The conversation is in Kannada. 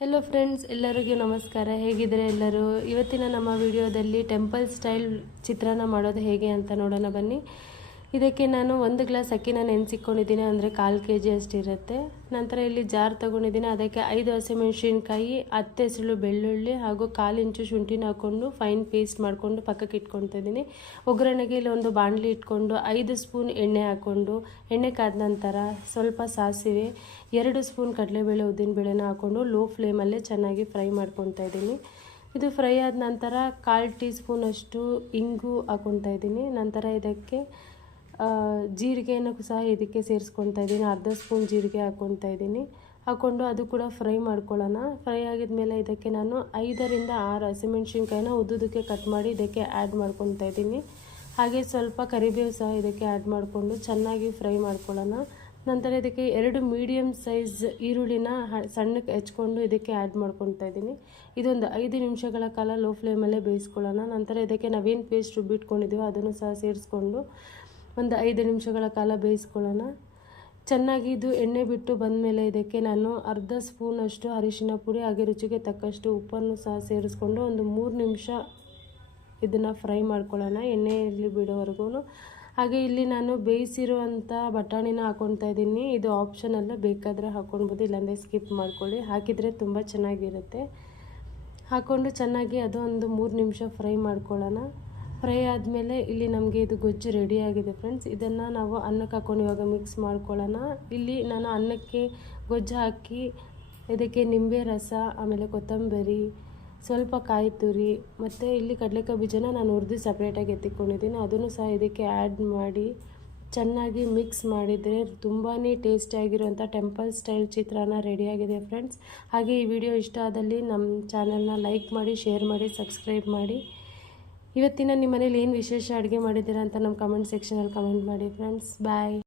ಹೆಲೋ ಫ್ರೆಂಡ್ಸ್, ಎಲ್ಲರಿಗೂ ನಮಸ್ಕಾರ. ಹೇಗಿದ್ರೆ ಎಲ್ಲರೂ? ಇವತ್ತಿನ ನಮ್ಮ ವಿಡಿಯೋದಲ್ಲಿ ಟೆಂಪಲ್ ಸ್ಟೈಲ್ ಚಿತ್ರಾನ್ನ ಮಾಡೋದು ಹೇಗೆ ಅಂತ ನೋಡೋಣ ಬನ್ನಿ. ಇದಕ್ಕೆ ನಾನು 1 ಗ್ಲಾಸ್ ಅಕ್ಕಿನ ನೆನೆಸಿಕೊಂಡಿದ್ದೀನಿ, ಅಂದರೆ 1/4 kg ಅಷ್ಟಿರುತ್ತೆ. ನಂತರ ಇಲ್ಲಿ ಜಾರ್ ತೊಗೊಂಡಿದ್ದೀನಿ. ಅದಕ್ಕೆ 5 ಹಸಿಮೆಣಸಿನ್ಕಾಯಿ, 10 ಎಸಳು ಬೆಳ್ಳುಳ್ಳಿ ಹಾಗೂ 1/4 ಇಂಚು ಶುಂಠಿನ ಹಾಕ್ಕೊಂಡು ಫೈನ್ ಪೇಸ್ಟ್ ಮಾಡಿಕೊಂಡು ಪಕ್ಕಕ್ಕೆ ಇಟ್ಕೊಳ್ತಾ ಇದ್ದೀನಿ. ಒಗ್ಗರಣೆಗೆ ಇಲ್ಲಿ ಒಂದು ಬಾಣಲಿ ಇಟ್ಕೊಂಡು 5 ಸ್ಪೂನ್ ಎಣ್ಣೆ ಹಾಕ್ಕೊಂಡು, ಎಣ್ಣೆ ಕಾದ ನಂತರ ಸ್ವಲ್ಪ ಸಾಸಿವೆ, 2 ಸ್ಪೂನ್ ಕಡಲೆಬೇಳೆ ಉದ್ದಿನಬೇಳೆನ ಹಾಕ್ಕೊಂಡು ಲೋ ಫ್ಲೇಮಲ್ಲೇ ಚೆನ್ನಾಗಿ ಫ್ರೈ ಮಾಡ್ಕೊತಾ ಇದ್ದೀನಿ. ಇದು ಫ್ರೈ ಆದ ನಂತರ 1/4 ಟೀ ಸ್ಪೂನ್ ಅಷ್ಟು ಇಂಗು ಹಾಕ್ಕೊತಾ ಇದ್ದೀನಿ. ನಂತರ ಇದಕ್ಕೆ ಜೀರಿಗೆಯನ್ನು ಸಹ ಇದಕ್ಕೆ ಸೇರಿಸ್ಕೊತಾ ಇದ್ದೀನಿ. 1/2 ಸ್ಪೂನ್ ಜೀರಿಗೆ ಹಾಕ್ಕೊತಾ ಇದ್ದೀನಿ. ಹಾಕ್ಕೊಂಡು ಅದು ಕೂಡ ಫ್ರೈ ಮಾಡ್ಕೊಳ್ಳೋಣ. ಫ್ರೈ ಆಗಿದ್ಮೇಲೆ ಇದಕ್ಕೆ ನಾನು 5 ರಿಂದ 6 ಹಸಿಮೆಣ್ಸಿನ್ಕಾಯಿನ ಉದ್ದುದಕ್ಕೆ ಕಟ್ ಮಾಡಿ ಇದಕ್ಕೆ ಆ್ಯಡ್ ಮಾಡ್ಕೊತಾ ಇದ್ದೀನಿ. ಹಾಗೆ ಸ್ವಲ್ಪ ಕರಿಬೇವು ಸಹ ಇದಕ್ಕೆ ಆ್ಯಡ್ ಮಾಡಿಕೊಂಡು ಚೆನ್ನಾಗಿ ಫ್ರೈ ಮಾಡ್ಕೊಳ್ಳೋಣ. ನಂತರ ಇದಕ್ಕೆ 2 ಮೀಡಿಯಮ್ ಸೈಜ್ ಈರುಳ್ಳಿನ ಸಣ್ಣಕ್ಕೆ ಹೆಚ್ಕೊಂಡು ಇದಕ್ಕೆ ಆ್ಯಡ್ ಮಾಡ್ಕೊತಾ ಇದ್ದೀನಿ. ಇದೊಂದು 5 ನಿಮಿಷಗಳ ಕಾಲ ಲೋ ಫ್ಲೇಮಲ್ಲೇ ಬೇಯಿಸ್ಕೊಳ್ಳೋಣ. ನಂತರ ಇದಕ್ಕೆ ನಾವೇನು ಪೇಸ್ಟ್ ರುಬ್ಬಿಟ್ಕೊಂಡಿದ್ದೀವೋ ಅದನ್ನು ಸಹ ಸೇರಿಸ್ಕೊಂಡು ಒಂದು 5 ನಿಮಿಷಗಳ ಕಾಲ ಬೇಯಿಸ್ಕೊಳ್ಳೋಣ. ಚೆನ್ನಾಗಿ ಇದು ಎಣ್ಣೆ ಬಿಟ್ಟು ಬಂದಮೇಲೆ ಇದಕ್ಕೆ ನಾನು 1/2 ಸ್ಪೂನ್ ಅಷ್ಟು ಅರಿಶಿನ ಪುಡಿ ಹಾಗೆ ರುಚಿಗೆ ತಕ್ಕಷ್ಟು ಉಪ್ಪನ್ನು ಸಹ ಸೇರಿಸ್ಕೊಂಡು ಒಂದು 3 ನಿಮಿಷ ಇದನ್ನು ಫ್ರೈ ಮಾಡ್ಕೊಳ್ಳೋಣ, ಎಣ್ಣೆಯಲ್ಲಿ ಬಿಡೋವರೆಗೂ. ಹಾಗೆ ಇಲ್ಲಿ ನಾನು ಬೇಯಿಸಿರುವಂಥ ಬಟಾಣಿನ ಹಾಕ್ಕೊತಾ ಇದ್ದೀನಿ. ಇದು ಆಪ್ಷನಲ್ಲ, ಬೇಕಾದರೆ ಹಾಕ್ಕೊಳ್ಬೋದು, ಇಲ್ಲಾಂದರೆ ಸ್ಕಿಪ್ ಮಾಡ್ಕೊಳ್ಳಿ. ಹಾಕಿದರೆ ತುಂಬ ಚೆನ್ನಾಗಿರುತ್ತೆ. ಹಾಕ್ಕೊಂಡು ಚೆನ್ನಾಗಿ ಅದು ಒಂದು 3 ನಿಮಿಷ ಫ್ರೈ ಮಾಡ್ಕೊಳ್ಳೋಣ. ಫ್ರೈ ಆದಮೇಲೆ ಇಲ್ಲಿ ನಮಗೆ ಇದು ಗೊಜ್ಜು ರೆಡಿಯಾಗಿದೆ ಫ್ರೆಂಡ್ಸ್. ಇದನ್ನು ನಾವು ಅನ್ನಕ್ಕೆ ಹಾಕ್ಕೊಂಡು ಇವಾಗ ಮಿಕ್ಸ್ ಮಾಡ್ಕೊಳ್ಳೋಣ. ಇಲ್ಲಿ ನಾನು ಅನ್ನಕ್ಕೆ ಗೊಜ್ಜು ಹಾಕಿ ಇದಕ್ಕೆ ನಿಂಬೆ ರಸ, ಆಮೇಲೆ ಕೊತ್ತಂಬರಿ, ಸ್ವಲ್ಪ ಕಾಯಿ ತುರಿ ಮತ್ತು ಇಲ್ಲಿ ಕಡಲೆಕಾಯಿ ಬೀಜನ ನಾನು ಹುರಿದು ಸಪ್ರೇಟಾಗಿ ಎತ್ತಿಕೊಂಡಿದ್ದೀನಿ. ಅದನ್ನು ಸಹ ಇದಕ್ಕೆ ಆ್ಯಡ್ ಮಾಡಿ ಚೆನ್ನಾಗಿ ಮಿಕ್ಸ್ ಮಾಡಿದರೆ ತುಂಬಾ ಟೇಸ್ಟಿಯಾಗಿರುವಂಥ ಟೆಂಪಲ್ ಸ್ಟೈಲ್ ಚಿತ್ರಾನ್ನ ರೆಡಿಯಾಗಿದೆ ಫ್ರೆಂಡ್ಸ್. ಹಾಗೆ ಈ ವಿಡಿಯೋ ಇಷ್ಟ ಆದಲ್ಲಿ ನಮ್ಮ ಚಾನಲ್ನ ಲೈಕ್ ಮಾಡಿ, ಶೇರ್ ಮಾಡಿ, ಸಬ್ಸ್ಕ್ರೈಬ್ ಮಾಡಿ. ಇವತ್ತಿನ ನಿಮ್ಮ ಮನೇಲಿ ಏನು ವಿಶೇಷ ಅಡುಗೆ ಮಾಡಿದ್ದೀರಾ ಅಂತ ನಮ್ಮ ಕಮೆಂಟ್ ಸೆಕ್ಷನಲ್ಲಿ ಕಮೆಂಟ್ ಮಾಡಿ ಫ್ರೆಂಡ್ಸ್. ಬಾಯ್.